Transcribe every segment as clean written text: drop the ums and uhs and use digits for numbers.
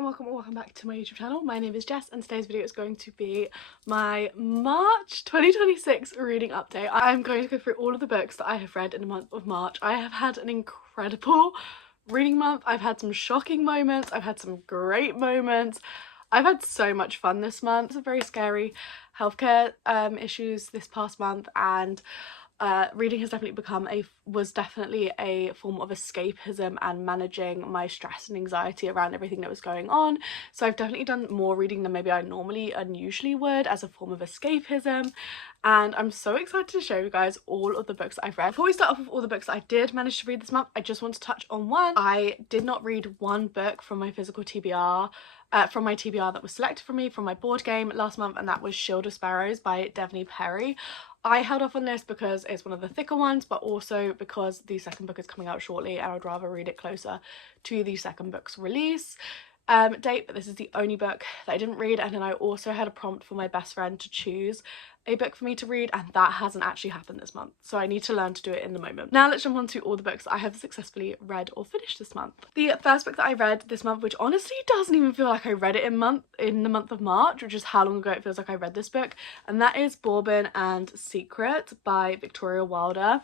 and welcome back to my YouTube channel. My name is Jess and today's video is going to be my March 2026 reading update. I'm going to go through all of the books that I have read in the month of March. I have had an incredible reading month. I've had some shocking moments, I've had some great moments. I've had so much fun this month. Some very scary healthcare issues this past month, and reading has definitely was definitely a form of escapism and managing my stress and anxiety around everything that was going on. So I've definitely done more reading than maybe I normally and usually would as a form of escapism, and I'm so excited to show you guys all of the books that I've read. Before we start off with all the books that I did manage to read this month, I just want to touch on one. I did not read one book from my physical TBR, from my TBR that was selected for me from my board game last month, and that was Shield of Sparrows by Devney Perry. I held off on this because it's one of the thicker ones, but also because the second book is coming out shortly and I would rather read it closer to the second book's release date. But this is the only book that I didn't read, and then I also had a prompt for my best friend to choose a book for me to read, and that hasn't actually happened this month, so I need to learn to do it in the moment. Now let's jump on to all the books I have successfully read or finished this month. The first book that I read this month, which honestly doesn't even feel like I read it in the month of March, which is how long ago it feels like I read this book, and that is Bourbon and Secret by Victoria Wilder.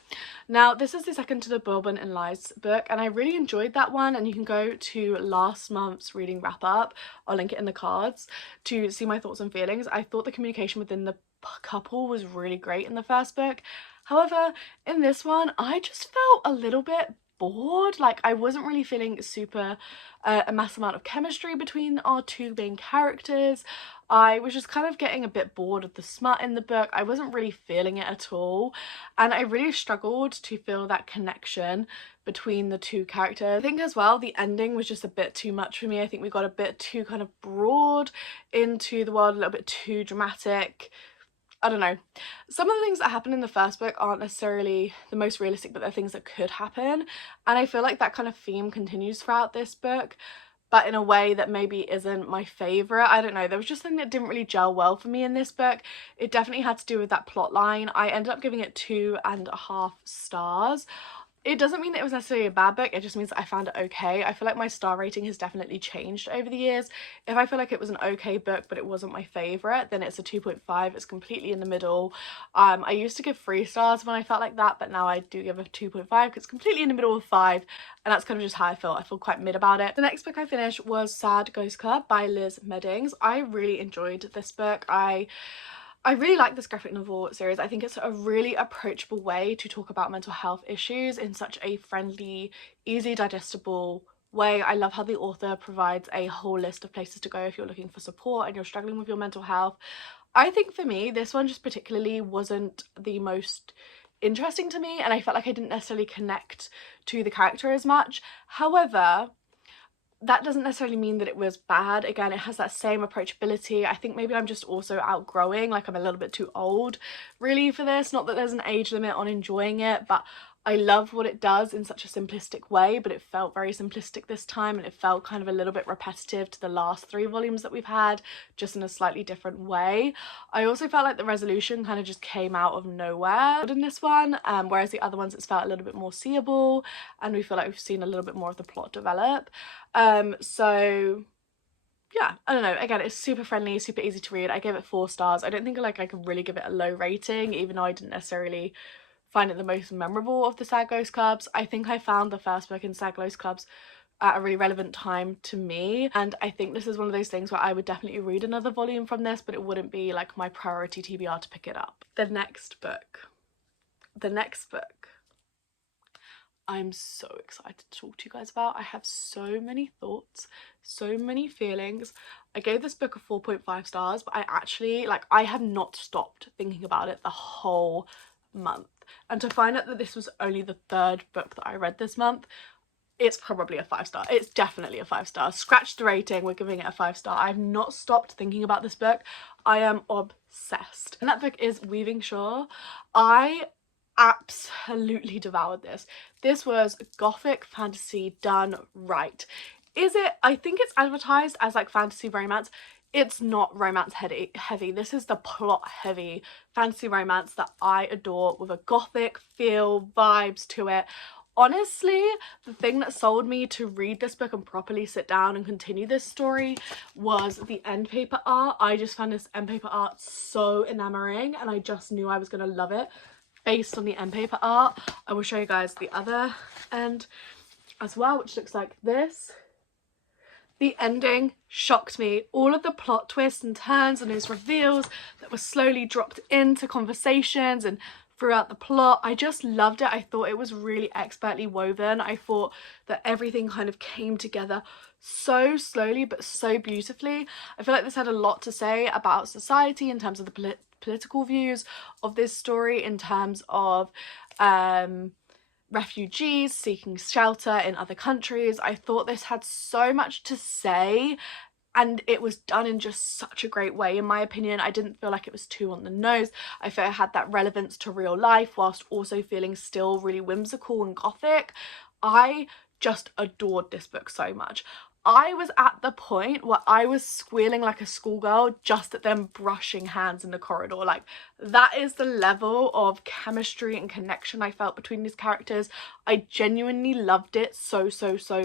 Now this is the second to the Bourbon and Lies book, and I really enjoyed that one, and you can go to last month's reading wrap up, I'll link it in the cards, to see my thoughts and feelings. I thought the communication within the couple was really great in the first book. However, in this one I just felt a little bit bored. Like, I wasn't really feeling super a massive amount of chemistry between our two main characters. I was just kind of getting a bit bored of the smut in the book. I wasn't really feeling it at all, and I really struggled to feel that connection between the two characters. I think as well the ending was just a bit too much for me. I think we got a bit too kind of broad into the world, a little bit too dramatic. I don't know. Some of the things that happen in the first book aren't necessarily the most realistic, but they're things that could happen, and I feel like that kind of theme continues throughout this book, but in a way that maybe isn't my favourite. I don't know, there was just something that didn't really gel well for me in this book. It definitely had to do with that plot line. I ended up giving it 2.5 stars. It doesn't mean that it was necessarily a bad book, it just means that I found it okay. I feel like my star rating has definitely changed over the years. If I feel like it was an okay book but it wasn't my favourite, then it's a 2.5. It's completely in the middle. I used to give 3 stars when I felt like that, but now I do give a 2.5 because it's completely in the middle of 5, and that's kind of just how I feel. I feel quite mid about it. The next book I finished was Sad Ghost Club by Liz Meddings. I really enjoyed this book. I really like this graphic novel series. I think it's a really approachable way to talk about mental health issues in such a friendly, easy digestible way. I love how the author provides a whole list of places to go if you're looking for support and you're struggling with your mental health. I think for me, this one just particularly wasn't the most interesting to me, and I felt like I didn't necessarily connect to the character as much. However, that doesn't necessarily mean that it was bad. Again, it has that same approachability. I think maybe I'm just also outgrowing, like I'm a little bit too old really for this. Not that there's an age limit on enjoying it, but I love what it does in such a simplistic way, but it felt very simplistic this time, and it felt kind of a little bit repetitive to the last 3 volumes that we've had, just in a slightly different way. I also felt like the resolution kind of just came out of nowhere in this one, whereas the other ones it's felt a little bit more seeable, and we feel like we've seen a little bit more of the plot develop. So yeah, I don't know. Again, it's super friendly, super easy to read. I gave it 4 stars. I don't think like I could really give it a low rating, even though I didn't necessarily find it the most memorable of the Sad Ghost Clubs. I think I found the first book in Sad Ghost Clubs at a really relevant time to me, and I think this is one of those things where I would definitely read another volume from this, but it wouldn't be like my priority TBR to pick it up. The next book. I'm so excited to talk to you guys about. I have so many thoughts, so many feelings. I gave this book a 4.5 stars, but I have not stopped thinking about it the whole month. And to find out that this was only the 3rd book that I read this month, it's probably a 5 star. It's definitely a 5 star. Scratch the rating, we're giving it a 5 star. I've not stopped thinking about this book. I am obsessed. And that book is Weaving Shore. I absolutely devoured this. This was gothic fantasy done right. Is it? I think it's advertised as like fantasy romance. It's not romance heavy. This is the plot heavy fantasy romance that I adore, with a gothic feel, vibes to it. honestly, the thing that sold me to read this book and properly sit down and continue this story was the end paper art. I just found this end paper art so enamoring, and I just knew I was gonna love it based on the end paper art. I will show you guys the other end as well, which looks like this. The ending shocked me. All of the plot twists and turns and those reveals that were slowly dropped into conversations and throughout the plot, I just loved it. I thought it was really expertly woven. I thought that everything kind of came together so slowly but so beautifully. I feel like this had a lot to say about society in terms of the political views of this story, in terms of refugees seeking shelter in other countries. I thought this had so much to say, and it was done in just such a great way, in my opinion. I didn't feel like it was too on the nose. I felt it had that relevance to real life whilst also feeling still really whimsical and gothic. I just adored this book so much. I was at the point where I was squealing like a schoolgirl just at them brushing hands in the corridor. Like, that is the level of chemistry and connection I felt between these characters. I genuinely loved it so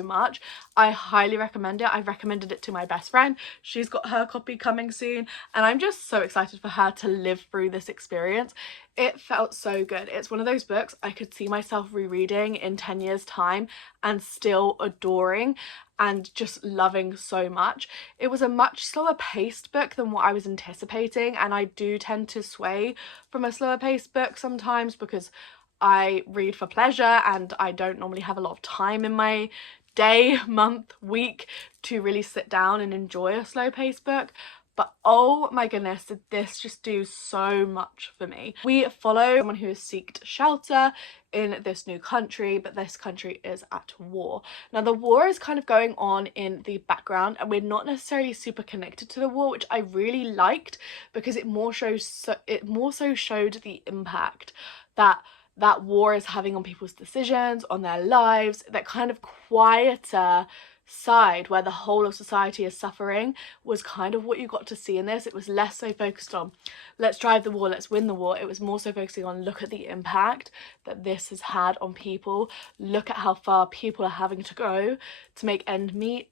much. I highly recommend it. I've recommended it to my best friend. She's got her copy coming soon, and I'm just so excited for her to live through this experience. It felt so good. It's one of those books I could see myself rereading in 10 years time and still adoring and just loving so much. It was a much slower paced book than what I was anticipating, and I do tend to sway from a slower paced book sometimes because I read for pleasure and I don't normally have a lot of time in my day, month, week to really sit down and enjoy a slow paced book. But oh my goodness, did this just do so much for me. We follow someone who has sought shelter in this new country, but this country is at war. Now, the war is kind of going on in the background, and we're not necessarily super connected to the war, which I really liked because it more so showed the impact that war is having on people's decisions, on their lives. That kind of quieter side where the whole of society is suffering was kind of what you got to see in this. It was less so focused on let's drive the war, let's win the war. It was more so focusing on look at the impact that this has had on people, look at how far people are having to go to make ends meet,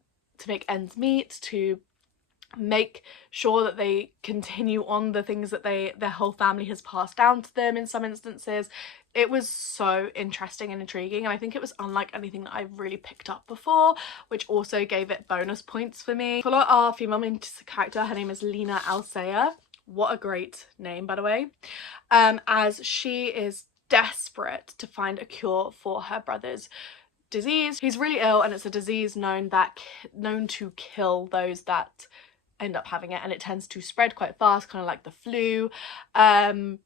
to make sure that they continue on the things that their whole family has passed down to them in some instances. It was so interesting and intriguing, and I think it was unlike anything that I've really picked up before, which also gave it bonus points for me. Follow our female main character. Her name is Lena Alcea. What a great name, by the way. As she is desperate to find a cure for her brother's disease. He's really ill, and it's a disease known to kill those that end up having it, and it tends to spread quite fast, kind of like the flu. And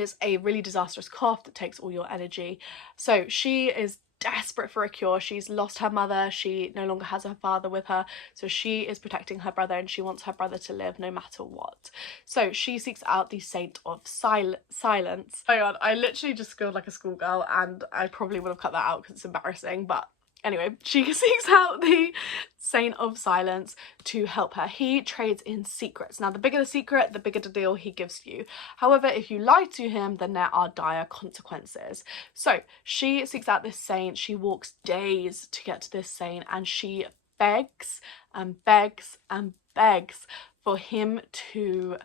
it's a really disastrous cough that takes all your energy. So she is desperate for a cure. She's lost her mother, she no longer has her father with her, so she is protecting her brother, and she wants her brother to live no matter what. So she seeks out the Saint of Silence. Oh my god, I literally just squealed like a schoolgirl, and I probably would have cut that out because it's embarrassing, but anyway, she seeks out the Saint of Silence to help her. He trades in secrets. Now, the bigger the secret, the bigger the deal he gives you. However, if you lie to him, then there are dire consequences. So she seeks out this saint. She walks days to get to this saint, and she begs and begs and begs for him to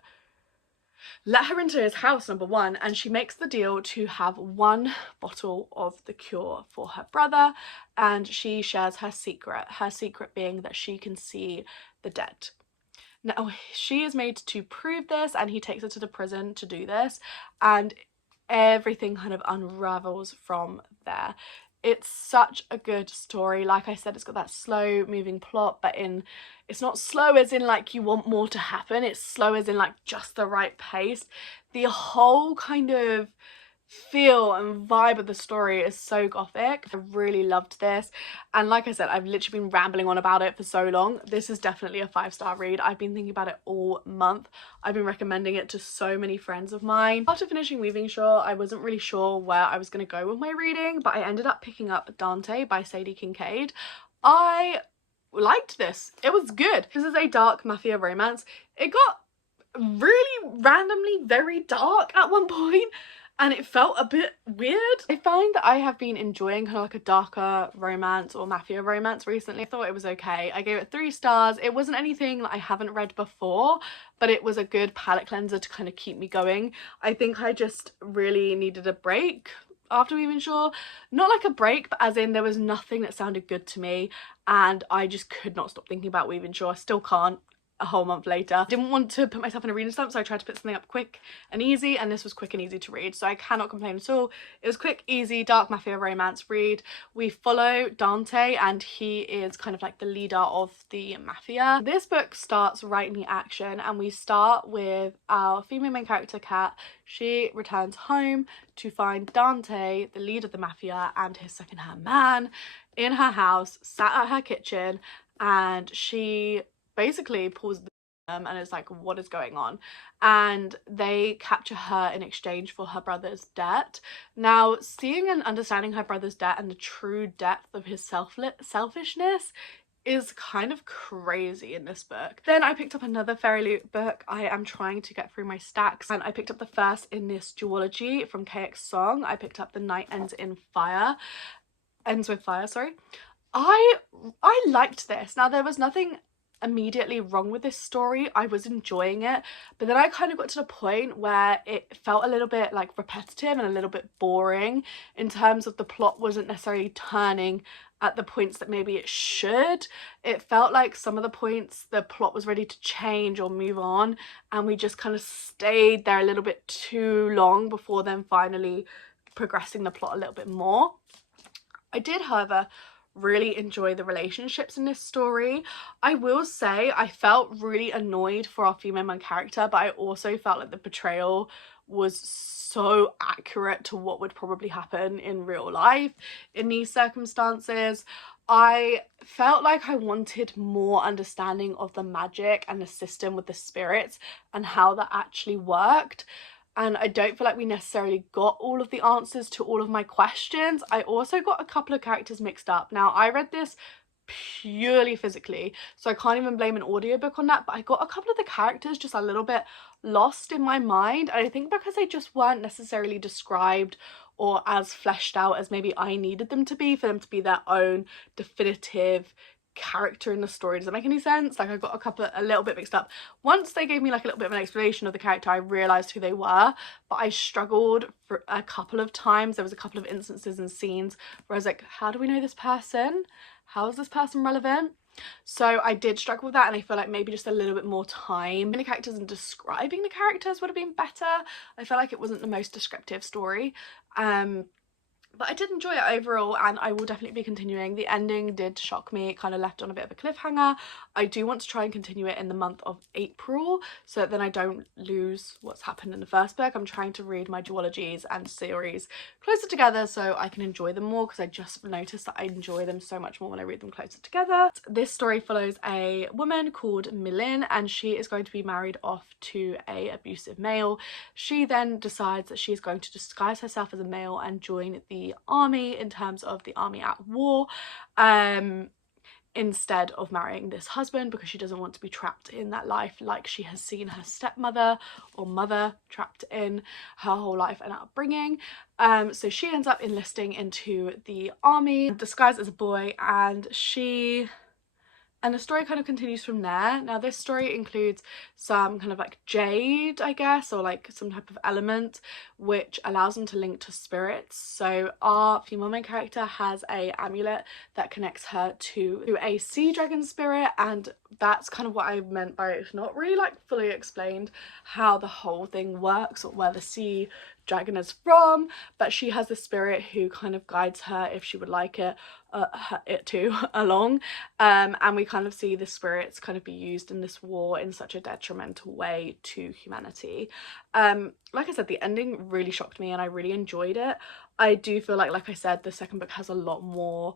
let her into his house, number one, and she makes the deal to have one bottle of the cure for her brother, and she shares her secret being that she can see the dead. Now, she is made to prove this, and he takes her to the prison to do this, and everything kind of unravels from there. It's such a good story. Like I said, it's got that slow moving plot, but it's not slow as in like you want more to happen. It's slow as in like just the right pace. The whole kind of feel and vibe of the story is so gothic. I really loved this, and like I said, I've literally been rambling on about it for so long. This is definitely a 5-star read. I've been thinking about it all month. I've been recommending it to so many friends of mine. After finishing Weaving Shore, I wasn't really sure where I was going to go with my reading, but I ended up picking up Dante by Sadie Kincaid. I liked this. It was good. This is a dark mafia romance. It got really randomly very dark at one point, and it felt a bit weird. I find that I have been enjoying kind of like a darker romance or mafia romance recently. I thought it was okay. I gave it 3 stars. It wasn't anything that I haven't read before, but it was a good palate cleanser to kind of keep me going. I think I just really needed a break after We've Been Sure. Not like a break, but as in there was nothing that sounded good to me, and I just could not stop thinking about We've Been Sure. I still can't a whole month later. Didn't want to put myself in a reading slump, so I tried to put something up quick and easy, and this was quick and easy to read, so I cannot complain at all. It was quick, easy, dark mafia romance read. We follow Dante, and he is kind of like the leader of the mafia. This book starts right in the action, and we start with our female main character, Kat. She returns home to find Dante, the leader of the mafia, and his second-hand man in her house, sat at her kitchen, and she basically pulls the and it's like, what is going on? And they capture her in exchange for her brother's debt. Now, seeing and understanding her brother's debt and the true depth of his selfishness is kind of crazy in this book. Then I picked up another FairyLoot book. I am trying to get through my stacks, and I picked up the first in this duology from KX Song. I picked up The Night Ends with Fire, sorry. I liked this. Now, there was nothing immediately wrong with this story. I was enjoying it, but then I kind of got to the point where it felt a little bit like repetitive and a little bit boring in terms of the plot wasn't necessarily turning at the points that maybe it should. It felt like some of the points the plot was ready to change or move on, and we just kind of stayed there a little bit too long before then finally progressing the plot a little bit more. I did, however, really enjoy the relationships in this story. I will say I felt really annoyed for our female main character, but I also felt like the portrayal was so accurate to what would probably happen in real life in these circumstances. I felt like I wanted more understanding of the magic and the system with the spirits and how that actually worked. And I don't feel like we necessarily got all of the answers to all of my questions. I also got a couple of characters mixed up. Now, I read this purely physically, so I can't even blame an audiobook on that, but I got a couple of the characters just a little bit lost in my mind, and I think because they just weren't necessarily described or as fleshed out as maybe I needed them to be, for them to be their own definitive character in the story. Does that make any sense? Like, I got a little bit mixed up. Once they gave me like a little bit of an explanation of the character, I realized who they were, but I struggled for a couple of times. There was a couple of instances and scenes where I was like, how do we know this person? How is this person relevant? So I did struggle with that, and I feel like maybe just a little bit more time in the characters and describing the characters would have been better. I felt like it wasn't the most descriptive story. But I did enjoy it overall, and I will definitely be continuing. The ending did shock me. It kind of left on a bit of a cliffhanger. I do want to try and continue it in the month of April, so that then I don't lose what's happened in the first book. I'm trying to read my duologies and series closer together so I can enjoy them more, because I just noticed that I enjoy them so much more when I read them closer together. This story follows a woman called Milin, and she is going to be married off to an abusive male. She then decides that she is going to disguise herself as a male and join the army, in terms of the army at war, instead of marrying this husband, because she doesn't want to be trapped in that life like she has seen her stepmother or mother trapped in her whole life and upbringing. So she ends up enlisting into the army disguised as a boy, and the story kind of continues from there. Now, this story includes some kind of like jade, I guess, or like some type of element which allows them to link to spirits. So our female main character has a amulet that connects her to a sea dragon spirit, and that's kind of what I meant by it's not really like fully explained how the whole thing works or where the sea dragon is from, but she has a spirit who kind of guides her, if she would like it along, and we kind of see the spirits kind of be used in this war in such a detrimental way to humanity. Like I said, the ending really shocked me and I really enjoyed it. I do feel like I said, the second book has a lot more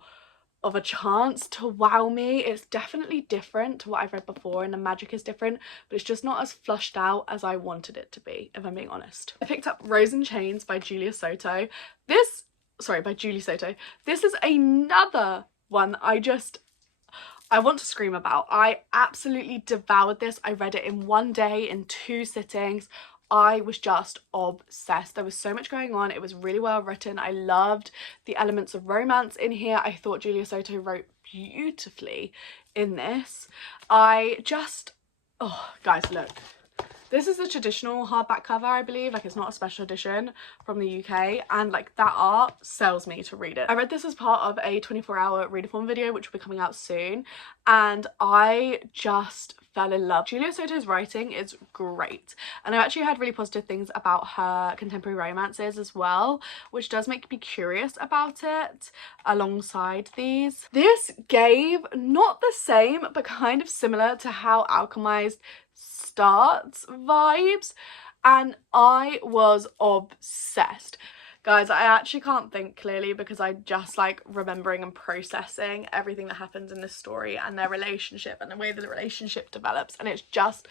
of a chance to wow me. It's definitely different to what I've read before, and the magic is different, but it's just not as flushed out as I wanted it to be, if I'm being honest. I picked up Rose in Chains by Julie Soto. This is another one I want to scream about. I absolutely devoured this. I read it in one day, in 2 sittings. I was just obsessed. There was so much going on. It was really well written. I loved the elements of romance in here. I thought Julia Soto wrote beautifully in this. Oh guys, look, this is the traditional hardback cover, I believe. Like, it's not a special edition from the UK, and like that art sells me to read it. I read this as part of a 24-hour readathon video which will be coming out soon, and I just fell in love. Julia Soto's writing is great, and I've actually heard really positive things about her contemporary romances as well, which does make me curious about it alongside these. This gave not the same but kind of similar to how Alchemized starts vibes, and I was obsessed. Guys, I actually can't think clearly because I just like remembering and processing everything that happens in this story and their relationship and the way that the relationship develops, and it's just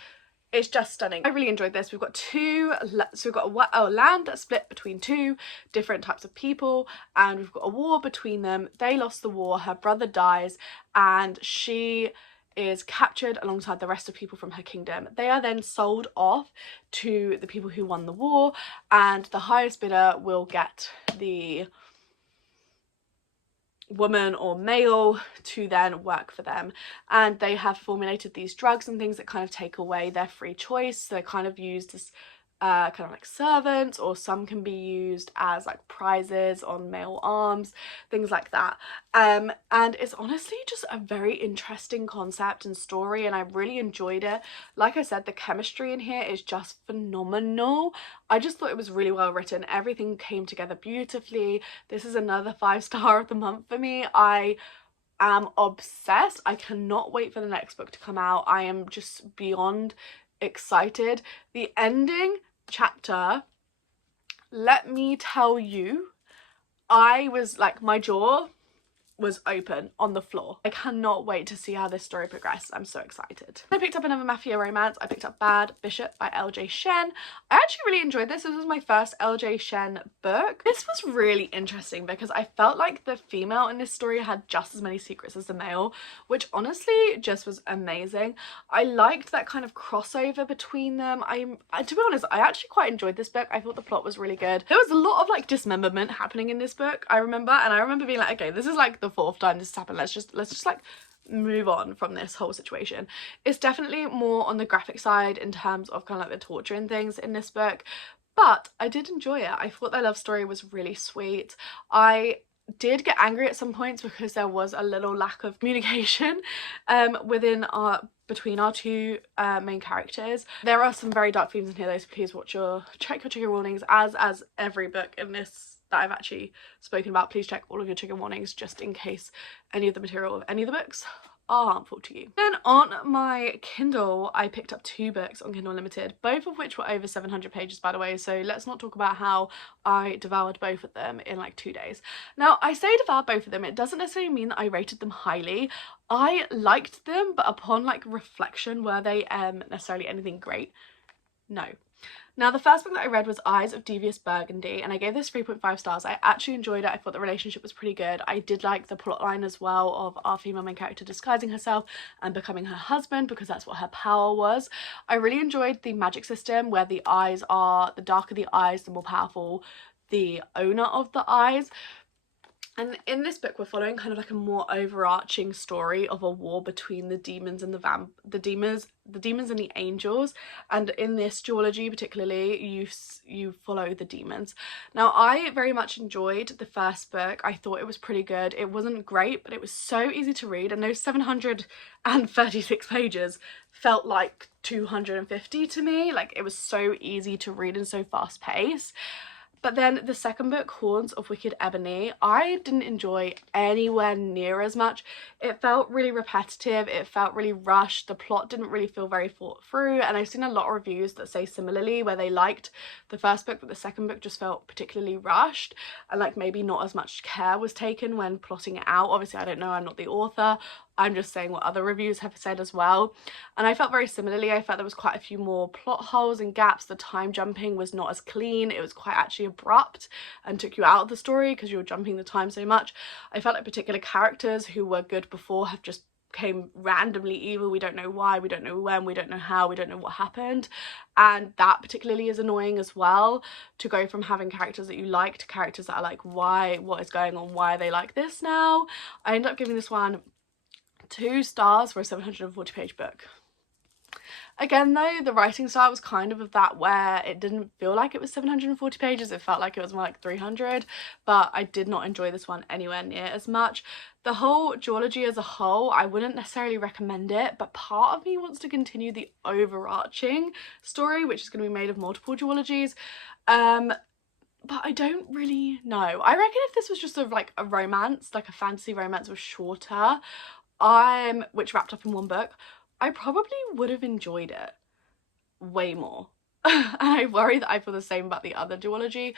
stunning. I really enjoyed this. We've got a land that's split between two different types of people, and we've got a war between them. They lost the war, her brother dies, and she is captured alongside the rest of people from her kingdom. They are then sold off to the people who won the war, and the highest bidder will get the woman or male to then work for them. And they have formulated these drugs and things that kind of take away their free choice. So they're kind of used as kind of like servants, or some can be used as like prizes on male arms, things like that. And it's honestly just a very interesting concept and story, and I really enjoyed it. Like I said, the chemistry in here is just phenomenal. I just thought it was really well written. Everything came together beautifully. This is another 5-star of the month for me. I am obsessed. I cannot wait for the next book to come out. I am just beyond excited. The ending chapter, let me tell you, I was like, my jaw was open on the floor. I cannot wait to see how this story progresses. I'm so excited. I picked up another mafia romance. I picked up Bad Bishop by LJ Shen. I actually really enjoyed this. This was my first LJ Shen book. This was really interesting because I felt like the female in this story had just as many secrets as the male, which honestly just was amazing. I liked that kind of crossover between them. To be honest, I actually quite enjoyed this book. I thought the plot was really good. There was a lot of like dismemberment happening in this book, I remember being like, okay, this is like the 4th time this has happened. Let's just like move on from this whole situation. It's definitely more on the graphic side in terms of kind of like the torture and things in this book, but I did enjoy it. I thought their love story was really sweet. I did get angry at some points because there was a little lack of communication between our two main characters. There are some very dark themes in here though, so please check your trigger warnings, as every book in this that I've actually spoken about. Please check all of your trigger warnings just in case any of the material of any of the books are harmful to you. Then on my Kindle, I picked up 2 books on Kindle Unlimited, both of which were over 700 pages, by the way, so let's not talk about how I devoured both of them in like 2 days. Now, I say devoured both of them, it doesn't necessarily mean that I rated them highly. I liked them, but upon like reflection, were they necessarily anything great? No. Now, the first book that I read was Eyes of Devious Burgundy, and I gave this 3.5 stars. I actually enjoyed it. I thought the relationship was pretty good. I did like the plotline as well of our female main character disguising herself and becoming her husband, because that's what her power was. I really enjoyed the magic system where the darker the eyes, the more powerful the owner of the eyes. And in this book, we're following kind of like a more overarching story of a war between the demons and the demons and the angels. And in this duology particularly, you follow the demons. Now, I very much enjoyed the first book. I thought it was pretty good. It wasn't great, but it was so easy to read, and those 736 pages felt like 250 to me. Like, it was so easy to read and so fast paced. But then the second book, Horns of Wicked Ebony, I didn't enjoy anywhere near as much. It felt really repetitive, it felt really rushed, the plot didn't really feel very thought through, and I've seen a lot of reviews that say similarly, where they liked the first book but the second book just felt particularly rushed, and like maybe not as much care was taken when plotting it out. Obviously, I don't know, I'm not the author, I'm just saying what other reviews have said as well. And I felt very similarly. I felt there was quite a few more plot holes and gaps. The time jumping was not as clean. It was quite actually abrupt and took you out of the story because you were jumping the time so much. I felt like particular characters who were good before have just became randomly evil. We don't know why, we don't know when, we don't know how, we don't know what happened. And that particularly is annoying as well, to go from having characters that you like to characters that are like, why, what is going on, why are they like this now? I ended up giving this one 2 stars for a 740 page book. Again though, the writing style was kind of that where it didn't feel like it was 740 pages, it felt like it was more like 300, but I did not enjoy this one anywhere near as much. The whole duology as a whole, I wouldn't necessarily recommend it, but part of me wants to continue the overarching story, which is going to be made of multiple duologies. But I don't really know. I reckon if this was just sort of like a romance, like a fantasy romance was shorter, which wrapped up in one book, I probably would have enjoyed it way more. And I worry that I feel the same about the other duology.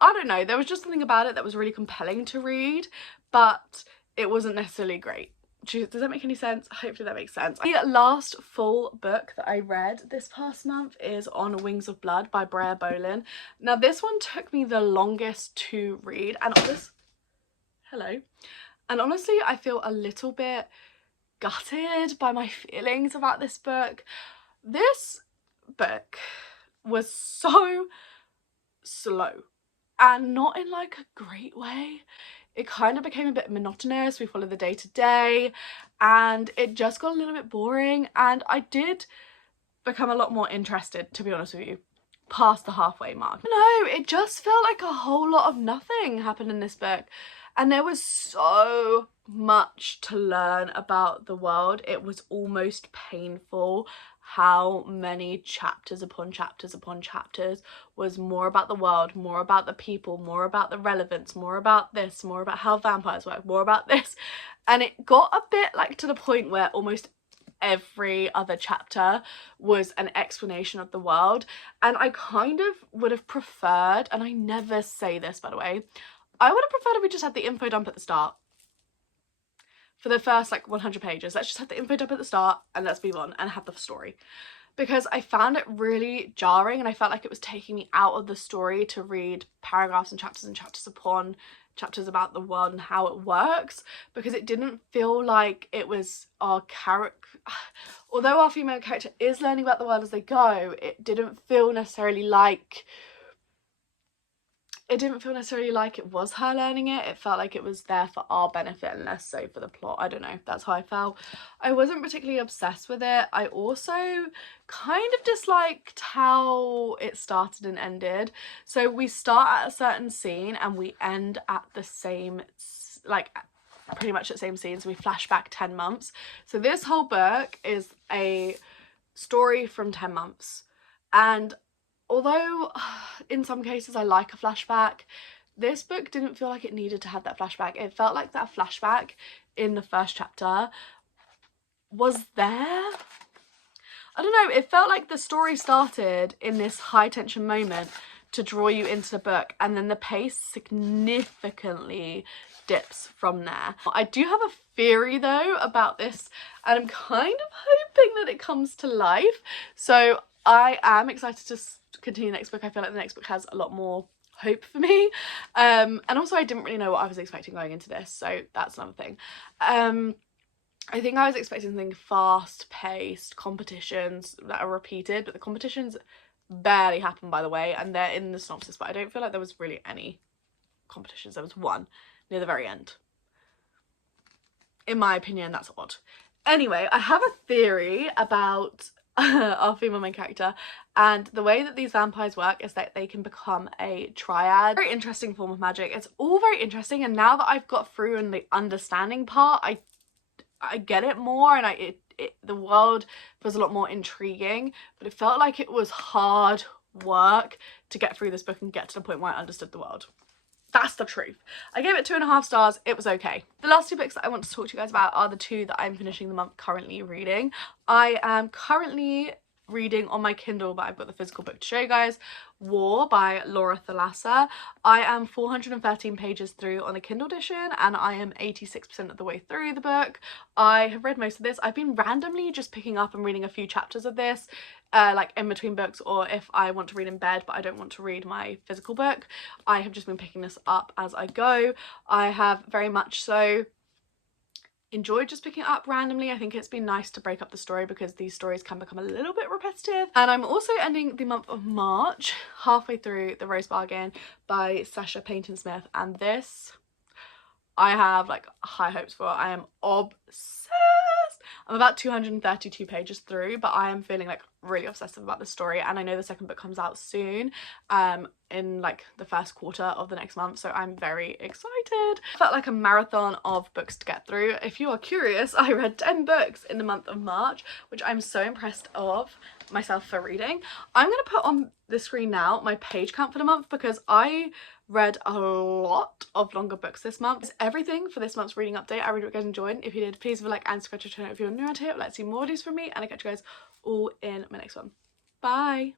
I don't know, there was just something about it that was really compelling to read, but it wasn't necessarily great. Does that make any sense? Hopefully that makes sense. The last full book that I read this past month is On Wings of Blood by Brea Bolin. Now this one took me the longest to read, and honestly I feel a little bit gutted by my feelings about this book. This book was so slow, and not in like a great way. It kind of became a bit monotonous. We followed the day to day and it just got a little bit boring, and I did become a lot more interested, to be honest with you, past the halfway mark. No, it just felt like a whole lot of nothing happened in this book, and there was so much to learn about the world. It was almost painful how many chapters upon chapters upon chapters was more about the world, more about the people, more about the relevance, more about this, more about how vampires work, more about this. And it got a bit like to the point where almost every other chapter was an explanation of the world, and I kind of would have preferred, and I never say this by the way, I would have preferred if we just had the info dump at the start. For the first like 100 pages, let's just have the info dump at the start and let's move on and have the story. Because I found it really jarring, and I felt like it was taking me out of the story to read paragraphs and chapters upon chapters about the world and how it works, because it didn't feel like it was our character. Although our female character is learning about the world as they go, it didn't feel necessarily like it was her learning it. It felt like it was there for our benefit and less so for the plot. I don't know, that's how I felt. I wasn't particularly obsessed with it. I also kind of disliked how it started and ended. So we start at a certain scene and we end at the same, like pretty much at the same scene, so we flash back 10 months. So this whole book is a story from 10 months, and although in some cases I like a flashback, this book didn't feel like it needed to have that flashback. It felt like that flashback in the first chapter was there. I don't know, it felt like the story started in this high tension moment to draw you into the book, and then the pace significantly dips from there. I do have a theory though about this, and I'm kind of hoping that it comes to life. So I am excited to continue the next book. I feel like the next book has a lot more hope for me, and also I didn't really know what I was expecting going into this, so that's another thing. I think I was expecting something fast-paced, competitions that are repeated, but the competitions barely happen, by the way, and they're in the synopsis, but I don't feel like there was really any competitions. There was one near the very end. In my opinion, that's odd. Anyway, I have a theory about our female main character, and the way that these vampires work is that they can become a triad. Very interesting form of magic. It's all very interesting, and now that I've got through in the understanding part, I get it more, and the world feels a lot more intriguing, but it felt like it was hard work to get through this book and get to the point where I understood the world. That's the truth. I gave it 2.5 stars. It was okay. The last 2 books that I want to talk to you guys about are the 2 that I'm finishing the month currently reading. I am currently reading on my Kindle, but I've got the physical book to show you guys, War by Laura Thalassa. I am 413 pages through on the Kindle edition, and I am 86% of the way through the book. I have read most of this. I've been randomly just picking up and reading a few chapters of this, like in between books, or if I want to read in bed but I don't want to read my physical book, I have just been picking this up as I go. I have very much so enjoyed just picking it up randomly. I think it's been nice to break up the story because these stories can become a little bit repetitive. And I'm also ending the month of March halfway through The Rose Bargain by Sasha Payton Smith, and this I have like high hopes for. I am obsessed. I'm about 232 pages through, but I am feeling like really obsessive about the story, and I know the second book comes out soon, in like the first quarter of the next month, so I'm very excited. It felt like a marathon of books to get through. If you are curious, I read 10 books in the month of March, which I'm so impressed of myself for reading. I'm gonna put on the screen now my page count for the month because I read a lot of longer books this month. That's everything for this month's reading update. I really hope you guys enjoyed. If you did, please leave a like and subscribe to the channel if you're new around here. Let's see more videos from me, and I'll catch you guys all in my next one. Bye!